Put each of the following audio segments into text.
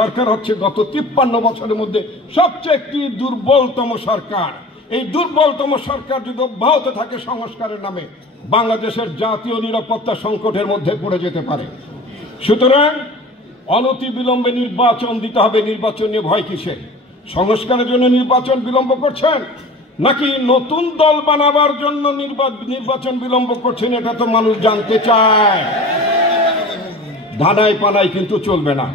সরকার হচ্ছে গত 53 বছরের মধ্যে সবচেয়ে একটি দুর্বলতম সরকার। এই দুর্বলতম সরকার যদি অব্যাহত থাকে সংস্কারের নামে, বাংলাদেশের জাতীয় নিরাপত্তা সংকটের মধ্যে পড়ে যেতে পারে। সুতরাং অনতিবিলম্বে নির্বাচন দিতে হবে। নির্বাচন নিয়ে ভয় কিসে? সংস্কারের জন্য নির্বাচন বিলম্ব করছেন, নাকি নতুন দল বানাবার জন্য নির্বাচন বিলম্ব করছেন? এটা তো মানুষ জানতে চায়। ধানাই পানাই কিন্তু চলবে না।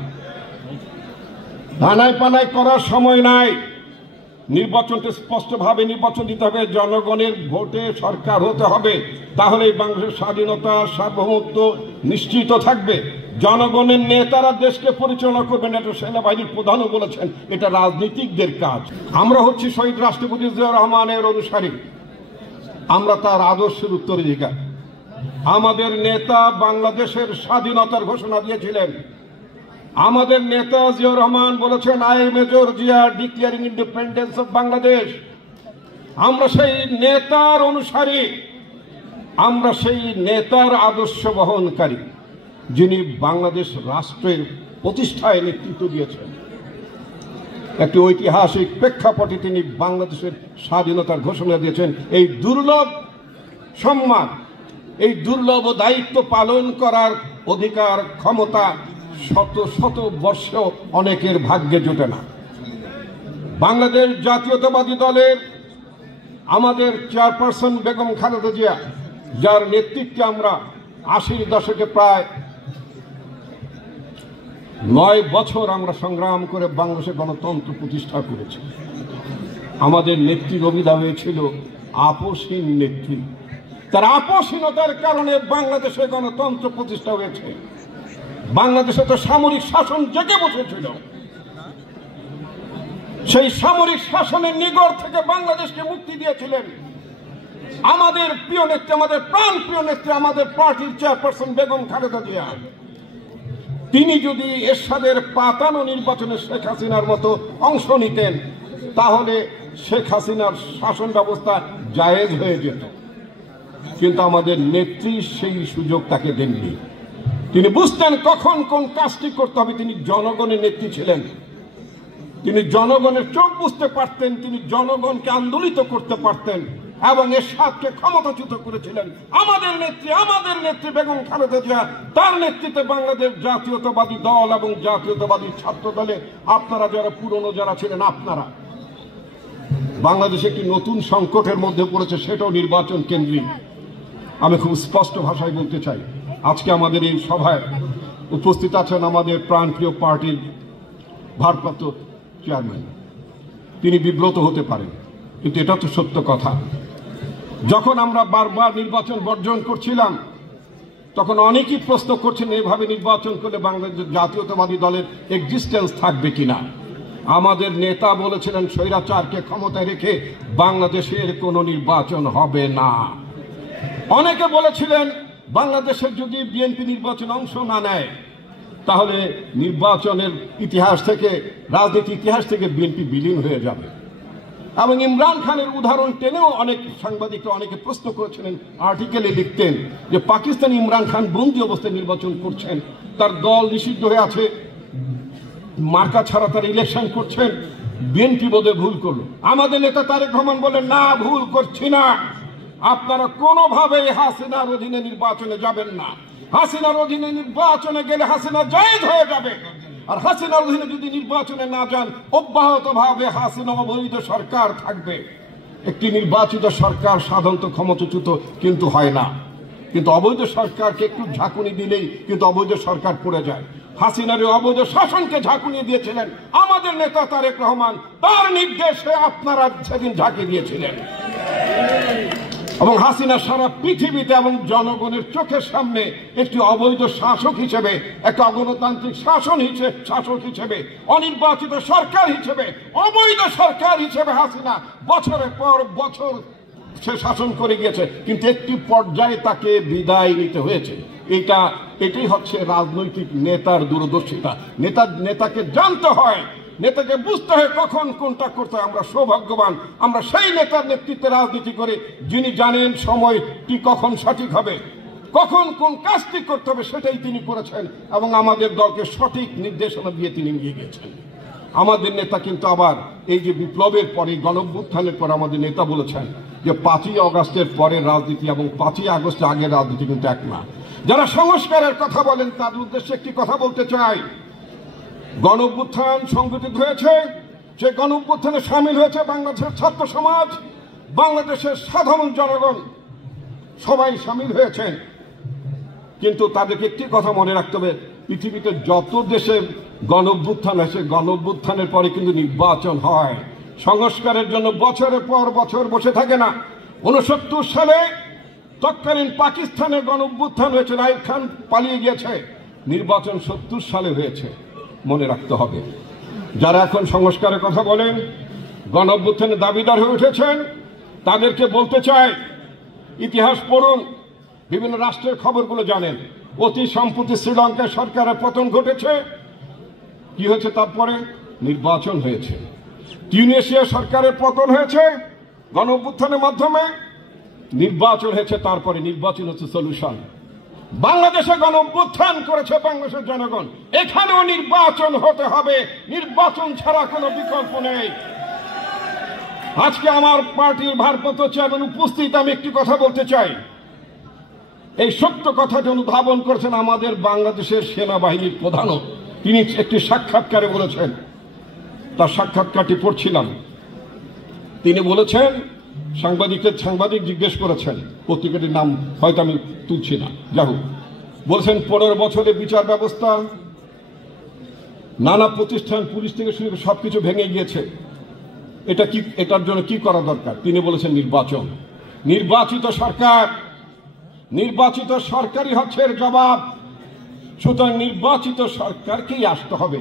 ধানাই পানাই করার সময় নাই। নির্বাচনকে স্পষ্টভাবে নির্বাচন দিতে হবে। জনগণের ভোটে সরকার হতে হবে, তাহলে বাংলাদেশের স্বাধীনতা সার্বভৌমত্ব নিশ্চিত থাকবে। জনগণের নেতারা দেশকে পরিচালনা করবেন, এটা সেনাবাহিনীর প্রধানও বলেছেন, এটা রাজনীতিকদের কাজ। আমরা হচ্ছি শহীদ রাষ্ট্রপতি জিয়াউর রহমানের অনুসারী, আমরা তার আদর্শের উত্তরাধিকার। আমাদের নেতা বাংলাদেশের স্বাধীনতার ঘোষণা দিয়েছিলেন। আমাদের নেতা জিয়াউর রহমান বলেছেন, I major Zia declaring independence of Bangladesh. আমরা সেই নেতার অনুসারী, আমরা সেই নেতার আদর্শ বহনকারী, যিনি বাংলাদেশ রাষ্ট্রের প্রতিষ্ঠায় নেতৃত্ব দিয়েছেন। একটি ঐতিহাসিক প্রেক্ষাপটে তিনি বাংলাদেশের স্বাধীনতার ঘোষণা দিয়েছেন। এই দুর্লভ সম্মান, এই দুর্লভ দায়িত্ব পালন করার অধিকার ক্ষমতা শত শত বর্ষ অনেকের ভাগ্যে জোটে না। বাংলাদেশ জাতীয়তাবাদী দলের আমাদের চেয়ারপারসন বেগম খালেদা জিয়া, যার নেতৃত্বে আমরা 80-র দশকে প্রায় 9 বছর আমরা সংগ্রাম করে বাংলাদেশে গণতন্ত্র প্রতিষ্ঠা করেছি। আমাদের নেত্রীর অভিধা হয়েছিল আপোষহীন নেত্রী। তার আপোষহীনতার কারণে বাংলাদেশে গণতন্ত্র প্রতিষ্ঠা হয়েছে। বাংলাদেশে তো সামরিক শাসন জেগে বসেছিল। সেই সামরিক শাসনের নিগড় থেকে বাংলাদেশকে মুক্তি দিয়েছিলেন আমাদের প্রিয় নেত্রী, আমাদের প্রাণ প্রিয় নেত্রী, আমাদের পার্টির চেয়ারপারসন বেগম খালেদা জিয়া। তিনি যদি এরশাদের পাতানো নির্বাচনে শেখ হাসিনার মতো অংশ নিতেন, তাহলে শেখ হাসিনার শাসন ব্যবস্থা জায়েজ হয়ে যেত। কিন্তু আমাদের নেত্রী সেই সুযোগ তাকে দেননি। তিনি বুঝতেন কখন কোন কাজটি করতে হবে। তিনি জনগণের নেত্রী ছিলেন, তিনি জনগণের চোখ বুঝতে পারতেন, তিনি জনগণকে আন্দোলিত করতে পারতেন এবং এরশাদকে ক্ষমতাচ্যুত করেছিলেন। আমাদের নেত্রী বেগম খালেদা জিয়া, তার নেতৃত্বে বাংলাদেশ জাতীয়তাবাদী দল এবং জাতীয়তাবাদী ছাত্র দলে আপনারা যারা পুরনো যারা ছিলেন, আপনারা বাংলাদেশে একটি নতুন সংকটের মধ্যে পড়েছে, সেটাও নির্বাচন কেন্দ্রিক। আমি খুব স্পষ্ট ভাষায় বলতে চাই, আজকে আমাদের এই সভায় উপস্থিত আছেন আমাদের প্রাণপ্রিয় পার্টির ভারপ্রাপ্ত চেয়ারম্যান। তিনি বিব্রত হতে পারেন, কিন্তু এটা তো সত্য কথা। যখন আমরা বারবার নির্বাচন বর্জন করছিলাম, তখন অনেকেই প্রশ্ন করছেন এভাবে নির্বাচন করলে বাংলাদেশ জাতীয়তাবাদী দলের এক্সিস্টেন্স থাকবে কিনা। আমাদের নেতা বলেছিলেন, স্বৈরাচারকে ক্ষমতায় রেখে বাংলাদেশের কোনো নির্বাচন হবে না। অনেকে বলেছিলেন, বাংলাদেশের যদি বিএনপি নির্বাচন অংশ না নেয়, তাহলে নির্বাচনের ইতিহাস থেকে, রাজনীতি ইতিহাস থেকে বিএনপি বিলীন হয়ে যাবে। এবং ইমরান খানের উদাহরণ টেনেও অনেক সাংবাদিকরা অনেকে প্রশ্ন করেছিলেন, আর্টিকেলে লিখতেন যে পাকিস্তান ইমরান খান বন্দী অবস্থায় নির্বাচন করছেন, তার দল নিষিদ্ধ হয়ে আছে, মার্কা ছাড়া তার ইলেকশন করছেন, বিএনপি বোধহয় ভুল করলো। আমাদের নেতা তারেক রহমান বলেন, না, ভুল করছি না, আপনারা কোনোভাবেই হাসিনার অধীনে নির্বাচনে যাবেন না। হাসিনার অধীনে নির্বাচনে গেলে হাসিনা জায়েজ হয়ে যাবে, আর হাসিনার অধীনে যদি নির্বাচনে না যান, অব্যাহতভাবে হাসিনা অবৈধ সরকার থাকবে। একটি নির্বাচিত সরকার সাধারণত ক্ষমতাচ্যুত কিন্তু হয় না, কিন্তু অবৈধ সরকারকে একটু ঝাঁকুনি দিলেই কিন্তু অবৈধ সরকার পড়ে যায়। হাসিনার অবৈধ শাসনকে ঝাঁকুনি দিয়েছিলেন আমাদের নেতা তারেক রহমান, তার নির্দেশে আপনারা সেদিন ঝাঁকি দিয়েছিলেন। এবং হাসিনা সারা পৃথিবীতে এবং জনগণের চোখের সামনে একটি অবৈধ শাসক হিসেবে, একটা অগণতান্ত্রিক শাসক হিসেবে, অনির্বাচিত সরকার হিসেবে, অবৈধ সরকার হিসেবে হাসিনা বছরের পর বছর সে শাসন করে গিয়েছে। কিন্তু একটি পর্যায়ে তাকে বিদায় নিতে হয়েছে। এটাই হচ্ছে রাজনৈতিক নেতার দূরদর্শিতা। নেতাকে জানতে হয়, নেতাকে বুঝতে হয় কখন কোনটা করতে হয়। আমরা সৌভাগ্যবান, আমরা সেই নেতার নেতৃত্বে রাজনীতি করে, যিনি জানেন সময়টি কখন সঠিক হবে, কখন কোন কাজটি করতে হবে সেটাই তিনি করেছেন এবং আমাদের দলকে সঠিক নির্দেশনা দিয়ে তিনি নিয়ে গেছেন। আমাদের নেতা কিন্তু আবার এই যে বিপ্লবের পরে গণঅভ্যুত্থানের পর আমাদের নেতা বলেছেন যে 5ই আগস্টের পরের রাজনীতি এবং 5ই আগস্টের আগের রাজনীতি কিন্তু এক না। যারা সংস্কারের কথা বলেন তাদের উদ্দেশ্যে একটি কথা বলতে চাই, গণঅভ্যুত্থান সংগঠিত হয়েছে, সে গণঅভ্যুত্থানে সামিল হয়েছে বাংলাদেশের ছাত্র সমাজ, বাংলাদেশের সাধারণ জনগণ সবাই সামিল হয়েছে। কিন্তু তাদেরকে একটি কথা মনে রাখতে হবে, পৃথিবীতে যত দেশে গণঅভ্যুত্থান আছে গণঅভ্যুত্থানের পরে কিন্তু নির্বাচন হয়। সংস্কারের জন্য বছরের পর বছর বসে থাকে না। 69 সালে তৎকালীন পাকিস্তানের গণঅভ্যুত্থান হয়েছে, রাইফ খান পালিয়ে গিয়েছে, নির্বাচন 70 সালে হয়েছে। মনে রাখতে হবে। যারা এখন সংস্কারের কথা বলেন, গণঅভ্যুত্থানের দাবিদার হয়ে উঠেছেন, তাদেরকে বলতে চাই ইতিহাস পড়ুন, বিভিন্ন রাষ্ট্রের খবরগুলো জানেন। অতি সম্প্রতি শ্রীলঙ্কায় সরকারের পতন ঘটেছে, কি হয়েছে তারপরে নির্বাচন হয়েছে। টিউনিসিয়া সরকারের পতন হয়েছে গণঅভ্যুত্থানের মাধ্যমে, নির্বাচন হয়েছে, তারপরে নির্বাচন হচ্ছে সলিউশন। বাংলাদেশে গণঅভ্যুত্থান করেছে বাংলাদেশের জনগণ, এখানেও নির্বাচন হতে হবে, নির্বাচন ছাড়া কোনো বিকল্প নেই। আজকে আমার পার্টির ভারপ্রাপ্ত চেয়ারম্যান উপস্থিত, আমি একটি কথা বলতে চাই। এই সত্য কথাটি অনুধাবন করেছেন আমাদের বাংলাদেশের সেনাবাহিনীর প্রধানও। তিনি একটি সাক্ষাৎকারে বলেছেন, তার সাক্ষাৎকারটি পড়ছিলাম। তিনি বলেছেন, সাংবাদিক জিজ্ঞেস করেছেন, পত্রিকাটির নাম হয়তো আমি তুলছি না, যাই হোক, বলছেন 15 বছরে বিচার ব্যবস্থা, নানা প্রতিষ্ঠান, পুলিশ থেকে শুরু করে সবকিছু ভেঙে গিয়েছে, এটার জন্য কি করা দরকার? তিনি বলেছেন নির্বাচন। নির্বাচিত সরকারই হচ্ছে এর জবাব। সুতরাং নির্বাচিত সরকারকেই আসতে হবে।